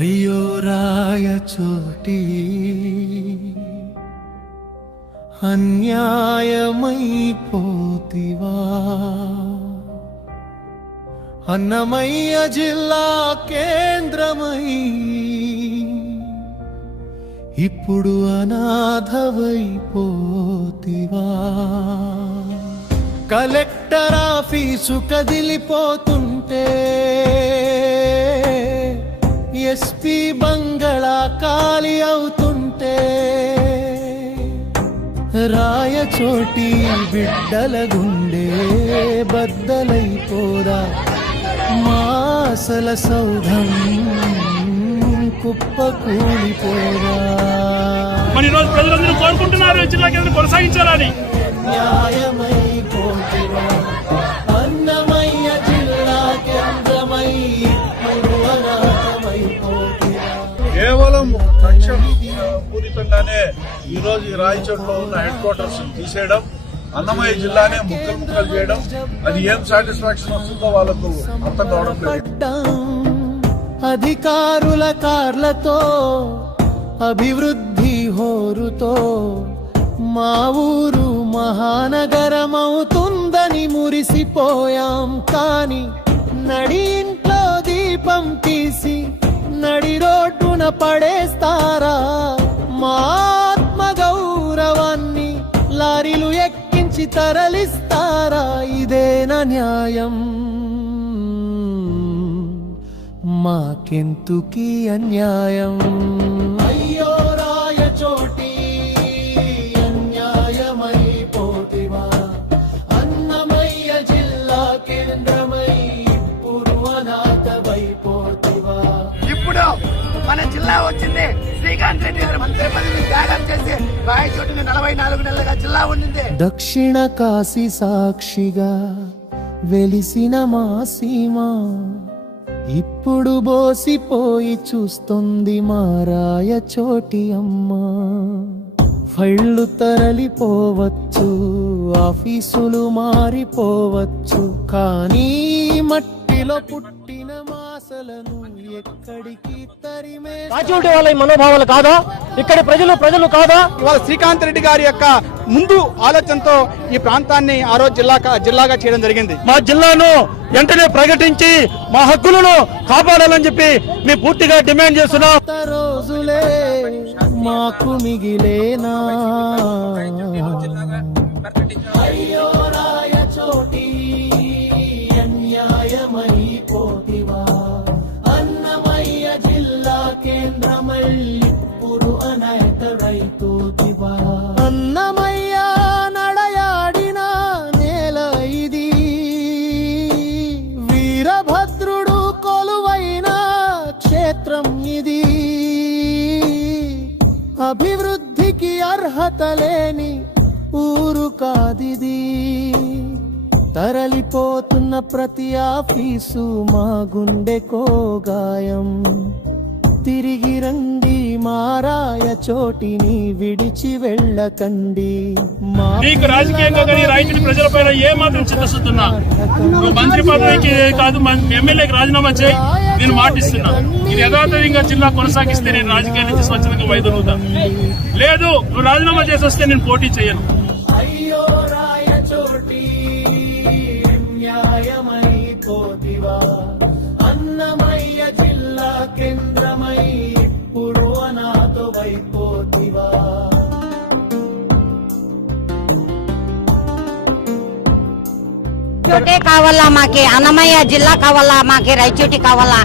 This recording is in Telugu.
అయ్యో రాయచోటి అన్యాయమైపోతివా అన్నమయ్య జిల్లా కేంద్రమై ఇప్పుడు అనాథవైపోతివా కలెక్టర్ ఆఫీసు కదిలిపోతుంటే ఎస్పీ బంగళా ఖాళీ అవుతుంటే రాయచోటి బిడ్డల గుండె బద్దలైపోరా మాసల సౌధం కుప్ప కూలిపోరా. మరి ఈరోజు ప్రజలందరూ కోరుకుంటున్నారు జిల్లా కేంద్రం కొనసాగించాలని. న్యాయమైపోతివా అన్నమయ్య జిల్లా కేంద్రమై కేవలం కక్ష పూరితంగానే ఈ రోజు ఈ రాయచోటిలో ఉన్న హెడ్ క్వార్టర్స్ తీసేయడం, అన్నమయ్య జిల్లానే ముక్కలు చేయడం, అది ఏం సాటిస్ఫాక్షన్ వస్తుందో వాళ్ళకు అర్థం కావడం లేదు. అధికారుల కార్లతో అభివృద్ధి హోరుతో మా ఊరు మహానగరమవుతుందని మురిసిపోయాం. కాని నడి ఇంట్లో దీపం తీసి నడి రోడ్డున పడేస్తారా? మా ఆత్మ గౌరవాన్ని లారీలు ఎక్కించి తరలిస్తారా? ఇదేనా న్యాయం? మాకెందుకీ అన్యాయం? అయ్యో రాయచోటి అన్యాయమైపోతివా అన్నమయ్య జిల్లా కేంద్రమై ఇప్పుడు అనాథవైపోతివా. ఇప్పుడు మన జిల్లా వచ్చింది. శ్రీకాంత్ రెడ్డి గారు మంత్రి పదవిని త్యాగం చేసి రాయచోటిని 44 నెలలుగా జిల్లా ఉండింది. దక్షిణ కాశీ సాక్షిగా వెలిసిన మా సీమ ఇప్పుడు బోసిపోయి చూస్తుంది మా రాయచోటి అమ్మ. ఫైళ్లు తరలిపోవచ్చు, ఆఫీసులు మారిపోవచ్చు, కానీ మట్టిలో పుట్టిన మాసలను ఎక్కడికి తరిమే రాయచోటి వాళ్ళ మనోభావాలు కాదా? ఇక్కడి ప్రజలు కాదా? ఇవాళ శ్రీకాంత్ రెడ్డి గారి యొక్క ముందు ఆలోచనతో ఈ ప్రాంతాన్ని ఆ రోజు జిల్లాగా చేయడం జరిగింది. మా జిల్లాను వెంటనే ప్రకటించి మా హక్కులను కాపాడాలని చెప్పి మేము పూర్తిగా డిమాండ్ చేస్తున్నాం. రోజులే మాకు మిగిలేనా? అయ్యో రాయచోటి అన్యాయమైపోతివా అన్నమయ్య జిల్లా కేంద్రమై ఇప్పుడు అనాథవైపోతివా. అన్నమయ్య నడయాడిన నేల ఇది, వీరభద్రుడు కొలువైన క్షేత్రం ఇది, అభివృద్ధికి అర్హత లేని ఊరు కాదిది. తరలిపోతున్న ప్రతి ఆఫీసు మా గుండెకో గాయం. తిరిగి రండి మా రాయచోటిని విడిచి వెళ్ళకండి. నీకు రాజకీయంగా కానీ రాయచోటి ప్రజలపైన ఏ మాత్రం చిత్తశుద్ధున్నా నువ్వు మంత్రి పదవికి కాదు ఎమ్మెల్యేకి రాజీనామా చేయి, నేను మాటిస్తున్నా. ఇది యథాతథంగా జిల్లా కొనసాగిస్తే నేను రాజకీయాల నుంచి స్వచ్ఛందంగా వైదొలుగుతా. లేదు నువ్వు రాజీనామా చేసి వస్తే నేను పోటీ చేయను. అయ్యో రాయచోటి న్యాయమైపోతివా అన్నమయ్య జిల్లా కేంద్రమై ఇప్పుడు అనాథవైపోతివా. చోటే కావాలా మాకి, అన్నమయ్య జిల్లా కావాలా మాకి, రాయచోటి కావాలా.